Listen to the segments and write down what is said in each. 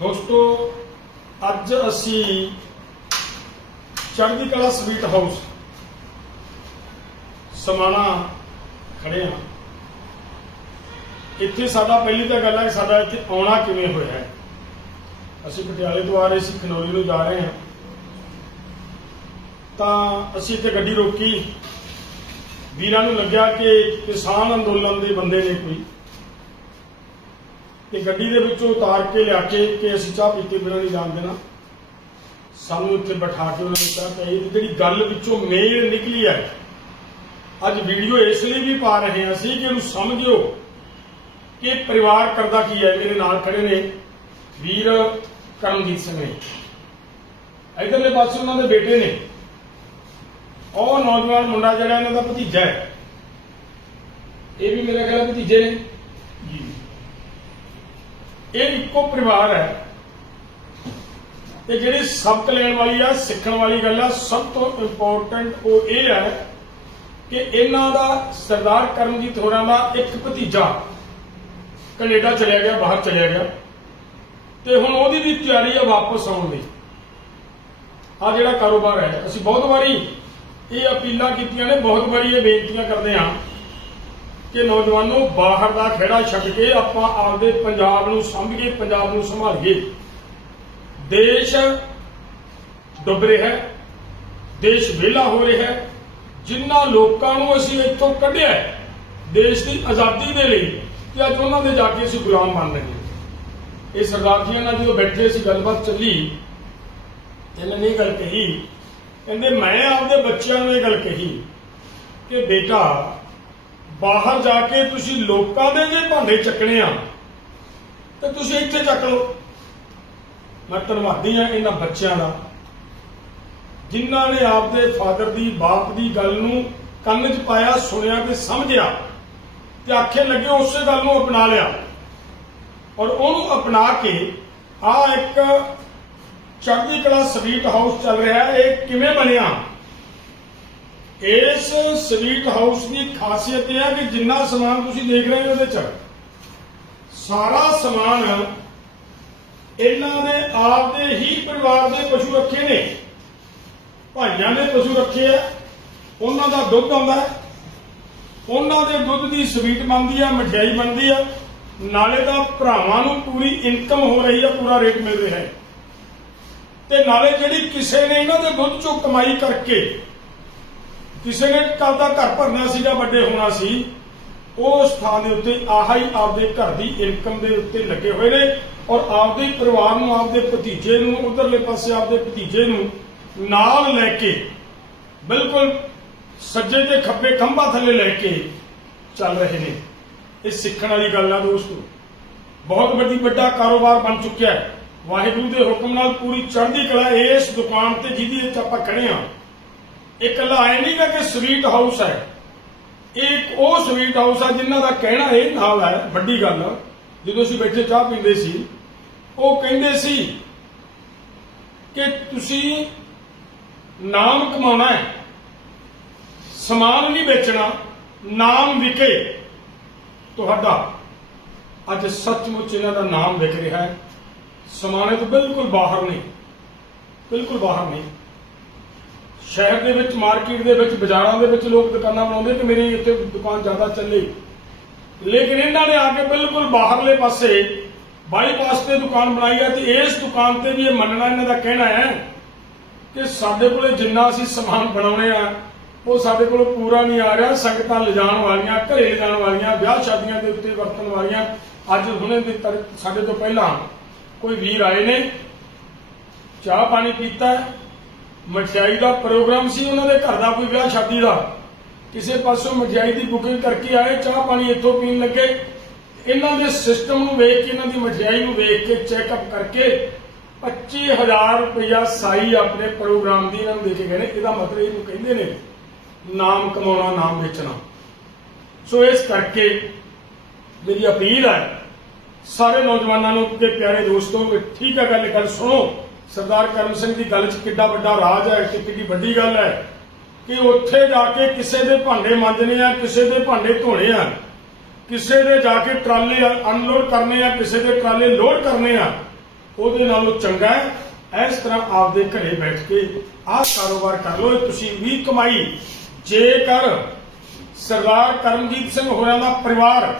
ਦੋਸਤੋ, ਅੱਜ ਅਸੀਂ ਚੜ੍ਹਦੀ ਕਲਾ ਸਵੀਟ ਹਾਊਸ ਸਮਾਣਾ ਖੜੇ ਹਾਂ। ਇੱਥੇ ਸਾਡਾ ਪਹਿਲੀ ਤਾਂ ਗੱਲ ਹੈ, ਸਾਡਾ ਇੱਥੇ ਆਉਣਾ ਕਿਵੇਂ ਹੋਇਆ ਹੈ? ਅਸੀਂ ਪਟਿਆਲੇ ਤੋਂ ਆ ਰਹੇ ਸੀ, ਖਨੌਰੀ ਨੂੰ ਜਾ ਰਹੇ ਹਾਂ। ਤਾਂ ਅਸੀਂ ਇੱਥੇ ਗੱਡੀ ਰੋਕੀ। ਵੀਰਾਂ ਨੂੰ ਲੱਗਿਆ ਕਿ ਕਿਸਾਨ ਅੰਦੋਲਨ ਦੇ ਬੰਦੇ ਨੇ ਕੋਈ। ਤੇ ਗੱਡੀ ਦੇ ਵਿੱਚੋਂ ਉਤਾਰ ਕੇ ਲਿਆ ਕੇ ਕਿ ਅਸੀਂ ਚਾਹ ਪੀਤੀ ਬਿਨਾਂ ਨਹੀਂ ਜਾਣ ਦੇਣਾ। ਸਾਨੂੰ ਇੱਥੇ ਬਿਠਾ ਕੇ ਉਹਨਾਂ ਨੇ ਕਿਹਾ ਕਿ ਇਹ ਜਿਹੜੀ ਗੱਲ ਵਿੱਚੋਂ ਮੇਲ ਨਿਕਲੀ ਹੈ, ਅੱਜ ਵੀਡੀਓ ਇਸ ਲਈ ਵੀ ਪਾ ਰਹੇ ਹਾਂ ਅਸੀਂ ਕਿ ਇਹਨੂੰ ਸਮਝਿਓ ਕਿ ਪਰਿਵਾਰ ਕਰਦਾ ਕੀ ਹੈ। ਮੇਰੇ ਨਾਲ ਖੜੇ ਨੇ ਵੀਰ ਕਰਮਜੀਤ ਸਿੰਘ ਨੇ। ਇਧਰਲੇ ਪਾਸੇ ਉਹਨਾਂ ਦੇ ਬੇਟੇ ਨੇ। ਉਹ ਨੌਜਵਾਨ ਮੁੰਡਾ ਜਿਹੜਾ ਇਹਨਾਂ ਦਾ ਭਤੀਜਾ ਹੈ। ਇਹ ਵੀ ਮੇਰਾ ਖਿਆਲ ਭਤੀਜੇ ਨੇ। ਇਹ ਇੱਕੋ ਪਰਿਵਾਰ ਹੈ। ਤੇ ਜਿਹੜੀ ਸਬਕ ਲੈਣ ਵਾਲੀ ਆ, ਸਿੱਖਣ ਵਾਲੀ ਗੱਲ ਆ, ਸਭ ਤੋਂ ਇੰਪੋਰਟੈਂਟ ਉਹ ਇਹ ਹੈ ਕਿ ਇਹਨਾਂ ਦਾ ਸਰਦਾਰ ਕਰਮਜੀਤ ਹੋਰਾਂ ਦਾ ਇੱਕ ਭਤੀਜਾ ਕੈਨੇਡਾ ਚਲਿਆ ਗਿਆ, ਬਾਹਰ ਚਲਿਆ ਗਿਆ। ਤੇ ਹੁਣ ਉਹਦੀ ਵੀ ਤਿਆਰੀ ਆ ਵਾਪਸ ਆਉਣ ਦੀ। ਆ ਜਿਹੜਾ ਕਾਰੋਬਾਰ ਹੈ, ਅਸੀਂ ਬਹੁਤ ਵਾਰੀ ਇਹ ਅਪੀਲਾਂ ਕੀਤੀਆਂ ਨੇ, ਬਹੁਤ ਵਾਰੀ ਇਹ ਬੇਨਤੀਆਂ ਕਰਦੇ ਹਾਂ। ਕਿ ਨੌਜਵਾਨੋ ਬਾਹਰ ਦਾ ਖੇੜਾ ਛੱਡ ਕੇ ਆਪਾਂ ਆਪਦੇ ਪੰਜਾਬ ਨੂੰ ਸੰਭੀਏ ਪੰਜਾਬ ਨੂੰ ਸੰਭਾਲੀਏ। ਦੇਸ਼ ਡੁੱਬ ਰਿਹਾ ਹੈ, ਦੇਸ਼ ਵਿਹਲਾ ਹੋ ਰਿਹਾ ਹੈ। ਜਿਨ੍ਹਾਂ ਲੋਕਾਂ ਨੂੰ ਅਸੀਂ ਇੱਥੋਂ ਕੱਢਿਆ ਦੇਸ਼ ਦੀ ਆਜ਼ਾਦੀ ਦੇ ਲਈ ਤੇ ਅੱਜ ਉਹਨਾਂ ਦੇ ਜਾ ਕੇ ਅਸੀਂ ਗੁਲਾਮ ਬਣ ਰਹੇ ਇਹ ਸਰਦਾਰ ਜੀ ਨਾਲ ਜਦੋਂ ਬੈਠੇ ਸੀ, ਗੱਲਬਾਤ ਚੱਲੀ। ਇਹਨਾਂ ਨੇ ਇਹ ਗੱਲ ਕਹੀ। ਕਹਿੰਦੇ, ਮੈਂ ਆਪਦੇ ਬੱਚਿਆਂ ਨੂੰ ਇਹ ਗੱਲ ਕਹੀ ਕਿ ਬੇਟਾ ਬਾਹਰ ਜਾ ਕੇ ਤੁਸੀਂ ਲੋਕਾਂ ਦੇ ਜੇ ਭਾਂਡੇ ਚੱਕਣੇ ਆ, ਤੇ ਤੁਸੀਂ ਇੱਥੇ ਚੱਕ ਲਓ। ਮੈਂ ਧੰਨਵਾਦੀ ਆ ਇਹਨਾਂ ਬੱਚਿਆਂ ਦਾ, ਜਿਨ੍ਹਾਂ ਨੇ ਆਪਦੇ ਫਾਦਰ ਦੀ, ਬਾਪ ਦੀ ਗੱਲ ਨੂੰ ਕੰਨ 'ਚ ਪਾਇਆ, ਸੁਣਿਆ ਤੇ ਸਮਝਿਆ ਤੇ ਆਖੇ ਲੱਗੇ ਉਸੇ ਗੱਲ ਨੂੰ ਅਪਣਾ ਲਿਆ। ਔਰ ਉਹਨੂੰ ਅਪਣਾ ਕੇ ਆ ਇੱਕ ਚੜ੍ਹਦੀ ਕਲਾ ਸਵੀਟ ਹਾਊਸ ਚੱਲ ਰਿਹਾ ਇਹ ਕਿਵੇਂ ਬਣਿਆ? ਇਸ ਸਵੀਟ ਹਾਊਸ ਦੀ ਖਾਸੀਅਤ ਇਹ ਹੈ ਕਿ ਜਿੰਨਾ ਸਮਾਨ ਤੁਸੀਂ ਦੇਖ ਰਹੇ ਹੋ ਇਹਦੇ ਚ, ਸਾਰਾ ਸਮਾਨ ਇਹਨਾਂ ਨੇ ਆਪਦੇ ਹੀ ਪਰਿਵਾਰ ਦੇ ਪਸ਼ੂ ਰੱਖੇ ਨੇ। ਭਾਈਆਂ ਨੇ ਪਸ਼ੂ ਰੱਖੇ ਆ, ਉਹਨਾਂ ਦਾ ਦੁੱਧ ਆਉਂਦਾ ਹੈ। ਉਹਨਾਂ ਦੇ ਦੁੱਧ ਦੀ ਸਵੀਟ ਬਣਦੀ ਆ, ਮਠਿਆਈ ਬਣਦੀ ਆ। ਨਾਲੇ ਦਾ ਭਰਾਵਾਂ ਨੂੰ ਪੂਰੀ ਇਨਕਮ ਹੋ ਰਹੀ ਆ, ਪੂਰਾ ਰੇਟ ਮਿਲ ਰਿਹਾ ਹੈ। ਤੇ ਨਾਲੇ ਜਿਹੜੀ ਕਿਸੇ ਨੇ ਇਹਨਾਂ ਦੇ ਦੁੱਧ ਚੋਂ ਕਮਾਈ ਕਰਕੇ ਕਿਸੇ ਨੇ ਕੱਲ ਦਾ ਘਰ ਭਰਨਾ ਸੀ ਜਾਂ ਵੱਡੇ ਹੋਣਾ ਸੀ, ਉਹ ਸਥਾਨ ਦੇ ਉੱਤੇ ਆਹਾ ਹੀ ਆਪਦੇ ਘਰ ਦੀ ਇਨਕਮ ਦੇ ਉੱਤੇ ਲੱਗੇ ਹੋਏ ਨੇ ਔਰ ਆਪਦੇ ਪਰਿਵਾਰ ਨੂੰ, ਆਪਦੇ ਭਤੀਜੇ ਨੂੰ, ਉਧਰਲੇ ਪਾਸੇ ਆਪਦੇ ਭਤੀਜੇ ਨੂੰ ਨਾਲ ਲੈ ਕੇ, ਬਿਲਕੁਲ ਸੱਜੇ ਤੇ ਖੱਬੇ ਖੰਭਾ ਥੱਲੇ ਲੈ ਕੇ ਚੱਲ ਰਹੇ ਨੇ। ਇਹ ਸਿੱਖਣ ਵਾਲੀ ਗੱਲ ਆ ਦੋਸਤੋ। ਬਹੁਤ ਵੱਡੀ, ਵੱਡਾ ਕਾਰੋਬਾਰ ਬਣ ਚੁੱਕਿਆ ਹੈ। ਵਾਹਿਗੁਰੂ ਦੇ ਹੁਕਮ ਨਾਲ ਪੂਰੀ ਚੜ੍ਹਦੀ ਕਲਾ ਇਸ ਦੁਕਾਨ ਤੇ ਜਿਹਦੀ ਵਿੱਚ ਆਪਾਂ ਖੜੇ ਆ ਇਹ ਇਕੱਲਾ ਐ ਨਹੀਂ ਗਾ ਕਿ ਸਵੀਟ ਹਾਊਸ ਹੈ। ਇਹ ਇੱਕ ਉਹ ਸਵੀਟ ਹਾਊਸ ਹੈ ਜਿਨ੍ਹਾਂ ਦਾ ਕਹਿਣਾ ਇਹ ਨਾਲ ਹੈ, ਵੱਡੀ ਗੱਲ, ਜਦੋਂ ਅਸੀਂ ਬੈਠੇ ਚਾਹ ਪੀਂਦੇ ਸੀ, ਉਹ ਕਹਿੰਦੇ ਸੀ ਕਿ ਤੁਸੀਂ ਨਾਮ ਕਮਾਉਣਾ ਹੈ, ਸਮਾਨ ਨਹੀਂ ਵੇਚਣਾ, ਨਾਮ ਵਿਕੇ ਤੁਹਾਡਾ। ਅੱਜ ਸੱਚਮੁੱਚ ਇਹਨਾਂ ਦਾ ਨਾਮ ਵਿਕ ਰਿਹਾ ਹੈ। ਸਮਾਨੇ ਤੋਂ ਬਿਲਕੁਲ ਬਾਹਰ ਨਹੀਂ, ਬਿਲਕੁਲ ਬਾਹਰ ਨਹੀਂ। ਸ਼ਹਿਰ ਦੇ ਵਿੱਚ, ਮਾਰਕੀਟ ਦੇ ਵਿੱਚ, ਬਾਜ਼ਾਰਾਂ ਦੇ ਵਿੱਚ ਲੋਕ ਦੁਕਾਨਾਂ ਬਣਾਉਂਦੇ ਕਿ ਮੇਰੀ ਇੱਥੇ ਦੁਕਾਨ ਜ਼ਿਆਦਾ ਚੱਲੇ। ਲੇਕਿਨ ਇਹਨਾਂ ਨੇ ਆ ਕੇ ਬਿਲਕੁਲ ਬਾਹਰਲੇ ਪਾਸੇ ਬਾਈਪਾਸ ਤੇ ਦੁਕਾਨ ਬਣਾਈ ਹੈ ਤੇ ਇਸ ਦੁਕਾਨ ਤੇ ਵੀ ਇਹ ਮੰਨਣਾ ਇਹਨਾਂ ਦਾ ਕਹਿਣਾ ਹੈ ਕਿ ਸਾਡੇ ਕੋਲੇ ਜਿੰਨਾ ਅਸੀਂ ਸਮਾਨ ਬਣਾਉਣੇ ਆ, ਉਹ ਸਾਡੇ ਕੋਲ ਪੂਰਾ ਨਹੀਂ ਆ ਰਿਹਾ। ਸੰਗਤਾਂ ਲਿਜਾਣ ਵਾਲੀਆਂ, ਘਰੇ ਲਿਜਾਣ ਵਾਲੀਆਂ, ਵਿਆਹ ਸ਼ਾਦੀਆਂ ਦੇ ਉੱਤੇ ਵਰਤਣ ਵਾਲੀਆਂ ਅੱਜ ਹੁਣੇ ਦੇ ਤਰ- ਸਾਡੇ ਤੋਂ ਪਹਿਲਾਂ ਕੋਈ ਵੀਰ ਆਏ ਨੇ, ਚਾਹ ਪਾਣੀ ਪੀਤਾ ਮਠਿਆਈ ਦਾ ਪ੍ਰੋਗਰਾਮ ਸੀ, ਉਹਨਾਂ ਦੇ ਘਰ ਦਾ ਕੋਈ ਵਿਆਹ ਸ਼ਾਦੀ ਦਾ। ਕਿਸੇ ਪਾਸੋਂ ਮਠਿਆਈ ਦੀ ਬੁਕਿੰਗ ਕਰਕੇ ਆਏ, ਚਾਹ ਪਾਣੀ ਇੱਥੋਂ ਪੀਣ ਲੱਗੇ। ਇਹਨਾਂ ਦੇ ਸਿਸਟਮ ਨੂੰ ਵੇਖ ਕੇ, ਇਹਨਾਂ ਦੀ ਮਠਿਆਈ ਨੂੰ ਵੇਖ ਕੇ ਚੈੱਕਅਪ ਕਰਕੇ 25000 ਰੁਪਇਆ ਸਾਈ ਆਪਣੇ ਪ੍ਰੋਗਰਾਮ ਦੀ ਇਹਨਾਂ ਨੂੰ ਦੇ ਕੇ ਗਏ ਨੇ। ਇਹਦਾ ਮਤਲਬ ਇਹਨੂੰ ਕਹਿੰਦੇ ਨੇ ਨਾਮ ਕਮਾਉਣਾ, ਨਾਮ ਵੇਚਣਾ। ਸੋ ਇਸ ਕਰਕੇ ਮੇਰੀ ਅਪੀਲ ਹੈ, ਸਾਰੇ ਨੌਜਵਾਨਾਂ ਨੂੰ ਤੇ ਪਿਆਰੇ ਦੋਸਤੋ ਕਿ ਠੀਕ ਹੈ ਗੱਲ ਗੱਲ ਸੁਣੋ। ਸਰਦਾਰ ਕਰਮ ਸਿੰਘ ਦੀ ਗੱਲ 'ਚ ਕਿੱਡਾ ਵੱਡਾ ਰਾਜ ਹੈ ਕਿ ਵੱਡੀ ਗੱਲ ਹੈ ਕਿ ਉੱਥੇ ਜਾ ਕੇ ਕਿਸੇ ਦੇ ਭਾਂਡੇ ਮਾਂਜਣੇ ਆ, ਕਿਸੇ ਦੇ ਭਾਂਡੇ ਧੋਣੇ ਆ, ਕਿਸੇ ਦੇ ਜਾ ਕੇ ਟਰਾਲੇ ਅਨਲੋਡ ਕਰਨੇ ਆ, ਕਿਸੇ ਦੇ ਟਰਾਲੇ ਲੋਡ ਕਰਨੇ ਆ, ਉਹਦੇ ਨਾਲੋਂ ਚੰਗਾ ਹੈ। ਇਸ ਤਰ੍ਹਾਂ ਆਪਦੇ ਘਰੇ ਬੈਠ ਕੇ ਆਹ ਕਾਰੋਬਾਰ ਕਰ ਲਓ, ਤੁਸੀਂ ਵੀ ਕਮਾਈ। ਜੇਕਰ ਸਰਦਾਰ ਕਰਮਜੀਤ ਸਿੰਘ ਹੋਰਾਂ ਦਾ ਪਰਿਵਾਰ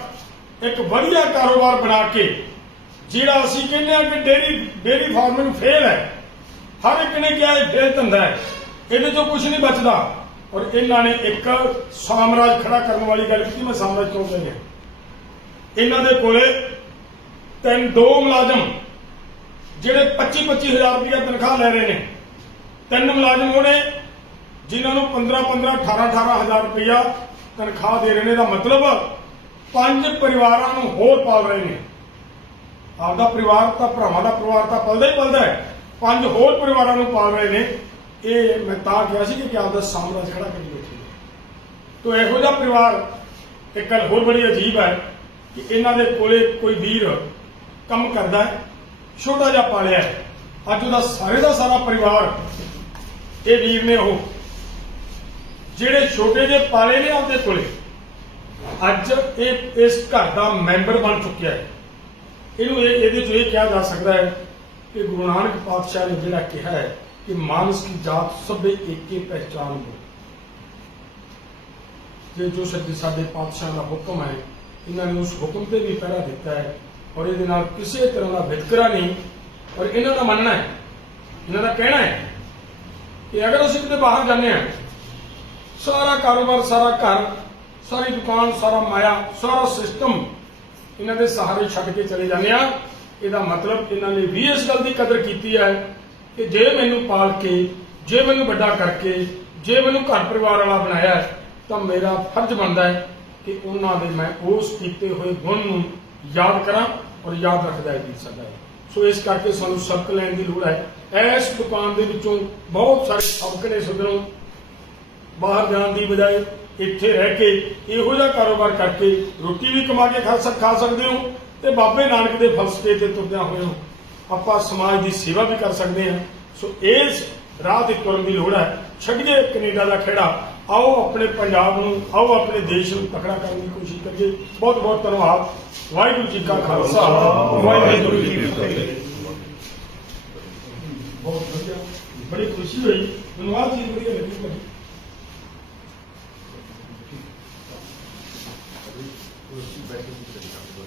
ਇੱਕ ਵਧੀਆ ਕਾਰੋਬਾਰ ਬਣਾ ਕੇ ਜਿਹੜਾ ਅਸੀਂ ਕਹਿੰਦੇ ਆ ਕਿ ਡੇਰੀ ਡੇਰੀ ਫਾਰਮਿੰਗ ਫੇਲ ਹੈ। ਹਰ ਇੱਕ ਨੇ ਕਿਹਾ ਇਹ ਫੇਲ ਧੰਦਾ ਹੈ। ਇਹਦੇ ਚੋਂ ਕੁਝ ਨਹੀਂ ਬਚਦਾ। ਔਰ ਇਹਨਾਂ ਨੇ ਇੱਕ ਸਾਮਰਾਜ ਖੜਾ ਕਰਨ ਵਾਲੀ ਗੱਲ ਕੀਤੀ, ਮੈਂ ਸਾਮਰਾਜ ਕਿਉਂ ਹਾਂ। ਇਹਨਾਂ ਦੇ ਕੋਲੇ ਤਿੰਨ, ਦੋ ਮੁਲਾਜ਼ਮ, ਜਿਹੜੇ 25 25000 ਰੁਪਇਆ ਤਨਖਾਹ ਲੈ ਰਹੇ ਨੇ। ਤਿੰਨ ਮੁਲਾਜ਼ਮ ਉਹਨੇ, ਜਿਨ੍ਹਾਂ ਨੂੰ 15 15 18 18000 ਰੁਪਇਆ ਤਨਖਾਹ ਦੇ ਰਹੇ ਨੇ। ਦਾ ਮਤਲਬ ਪੰਜ ਪਰਿਵਾਰਾਂ ਨੂੰ ਹੋਰ ਪਾਲ ਰਹੇ ਨੇ। ਆਪਦਾ ਪਰਿਵਾਰ ਤਾਂ ਭਰਾਵਾਂ ਦਾ ਪਰਿਵਾਰ ਤਾਂ ਪਲਦਾ ਹੀ ਪਲਦਾ ਹੈ। ਪੰਜ ਹੋਰ ਪਰਿਵਾਰਾਂ ਨੂੰ ਪਾਲ ਰਹੇ ਨੇ। ਇਹ ਮੈਂ ਤਾਂ ਕਿਹਾ ਸੀ ਕਿ ਆਪਦਾ ਸਾਮਰਾਜ ਖੜਾ ਕਰੀ ਬੈਠੇ ਨੇ ਤੋ ਇਹੋ ਜਿਹਾ ਪਰਿਵਾਰ ਇੱਕ ਗੱਲ ਹੋਰ ਬੜੀ ਅਜੀਬ ਹੈ ਕਿ ਇਹਨਾਂ ਦੇ ਕੋਲੇ ਕੋਈ ਵੀਰ ਕੰਮ ਕਰਦਾ ਹੈ, ਛੋਟਾ ਜਿਹਾ ਪਾਲਿਆ ਹੈ। ਅੱਜ ਉਹਦਾ ਸਾਰੇ ਦਾ ਸਾਰਾ ਪਰਿਵਾਰ ਇਹ ਵੀਰ ਨੇ ਉਹ, ਜਿਹੜੇ ਛੋਟੇ ਜਿਹੇ ਪਾਲੇ ਨੇ ਆਪਦੇ ਕੋਲੇ, ਅੱਜ ਇਹ ਇਸ ਘਰ ਦਾ ਮੈਂਬਰ ਬਣ ਚੁੱਕਿਆ ਹੈ। ਇਹਨੂੰ ਇਹ ਇਹਦੇ ਚ ਇਹ ਕਿਹਾ ਜਾ ਸਕਦਾ ਹੈ ਕਿ ਗੁਰੂ ਨਾਨਕ ਪਾਤਸ਼ਾਹ ਨੇ ਜਿਹੜਾ ਕਿਹਾ ਹੈ ਕਿ ਮਾਨਸ ਕੀ ਜਾਤ ਸਭੇ ਏਕੇ ਪਹਿਚਾਨ ਹੋ ਜੇ ਜੋ ਸੱਚੇ ਸਾਡੇ ਪਾਤਸ਼ਾਹ ਦਾ ਹੁਕਮ ਹੈ, ਇਹਨਾਂ ਨੇ ਉਸ ਹੁਕਮ ਤੇ ਵੀ ਪਹਿਰਾ ਦਿੱਤਾ ਹੈ ਔਰ ਇਹਦੇ ਨਾਲ ਕਿਸੇ ਤਰ੍ਹਾਂ ਦਾ ਵਿਤਕਰਾ ਨਹੀਂ। ਔਰ ਇਹਨਾਂ ਦਾ ਮੰਨਣਾ ਹੈ, ਇਹਨਾਂ ਦਾ ਕਹਿਣਾ ਹੈ ਕਿ ਅਗਰ ਅਸੀਂ ਕਿਤੇ ਬਾਹਰ ਜਾਂਦੇ ਹਾਂ, ਸਾਰਾ ਕਾਰੋਬਾਰ, ਸਾਰਾ ਘਰ, ਸਾਰੀ ਦੁਕਾਨ, ਸਾਰਾ ਮਾਇਆ, ਸਾਰਾ ਸਿਸਟਮ ਇਹਨਾਂ ਦੇ ਸਹਾਰੇ ਛੱਡ ਕੇ ਚਲੇ ਜਾਂਦੇ ਆ ਇਹਦਾ ਮਤਲਬ ਇਹਨਾਂ ਨੇ ਵੀ ਇਸ ਗੱਲ ਦੀ ਕਦਰ ਕੀਤੀ ਹੈ ਕਿ ਜੇ ਮੈਨੂੰ ਪਾਲ ਕੇ, ਜੇ ਮੈਨੂੰ ਵੱਡਾ ਕਰਕੇ, ਜੇ ਮੈਨੂੰ ਘਰ ਪਰਿਵਾਰ ਵਾਲਾ ਬਣਾਇਆ ਤਾਂ ਮੇਰਾ ਫਰਜ਼ ਬਣਦਾ ਹੈ ਕਿ ਉਹਨਾਂ ਦੇ ਮੈਂ ਉਸ ਕੀਤੇ ਹੋਏ ਗੁਣ ਨੂੰ ਯਾਦ ਕਰਾਂ ਔਰ ਯਾਦ ਰੱਖਦਾ ਜੀ ਸਾਡਾ। ਸੋ ਇਸ ਕਰਕੇ ਸਾਨੂੰ ਸਬਕ ਲੈਣ ਦੀ ਲੋੜ ਹੈ। ਇਸ ਦੁਕਾਨ ਦੇ ਵਿੱਚੋਂ ਬਹੁਤ ਸਾਰੇ ਸਬਕ ਨੇ ਸੱਜਣੋ। ਬਾਹਰ ਜਾਣ ਦੀ ਬਜਾਏ ਇੱਥੇ ਰਹਿ ਕੇ ਇਹੋ ਜਿਹਾ ਕਾਰੋਬਾਰ ਕਰਕੇ ਰੋਟੀ ਵੀ ਕਮਾ ਕੇ ਖਾ ਸਕ ਖਾ ਸਕਦੇ ਹੋ ਤੇ ਬਾਬੇ ਨਾਨਕ ਦੇ ਫਲਸਫੇ ਤੇ ਤੁਰਦਿਆਂ ਹੋਏ ਹੋ ਆਪਾਂ ਸਮਾਜ ਦੀ ਸੇਵਾ ਵੀ ਕਰ ਸਕਦੇ ਹਾਂ। ਸੋ ਇਸ ਰਾਹ ਤੇ ਤੁਰਨ ਦੀ ਲੋੜ ਹੈ। ਛੱਡੀਏ ਕੈਨੇਡਾ ਦਾ ਖੇੜਾ। ਆਓ ਆਪਣੇ ਪੰਜਾਬ ਨੂੰ, ਆਓ ਆਪਣੇ ਦੇਸ਼ ਨੂੰ ਤਕੜਾ ਕਰਨ ਦੀ ਕੋਸ਼ਿਸ਼ ਕਰੀਏ। ਬਹੁਤ ਬਹੁਤ ਧੰਨਵਾਦ। ਵਾਹਿਗੁਰੂ ਜੀ ਕਾ ਖਾਲਸਾ। ਵਾਹਿਗੁਰੂ ਜੀ ਕੀ ਫਤਿਹ। ਬਹੁਤ ਵਧੀਆ। ਬੜੀ ਖੁਸ਼ੀ ਹੋਈ। ਮੈਨੂੰ ਆਹ ਚੀਜ਼ ਵਧੀਆ ਲੱਗੀ 除了剧的讲座，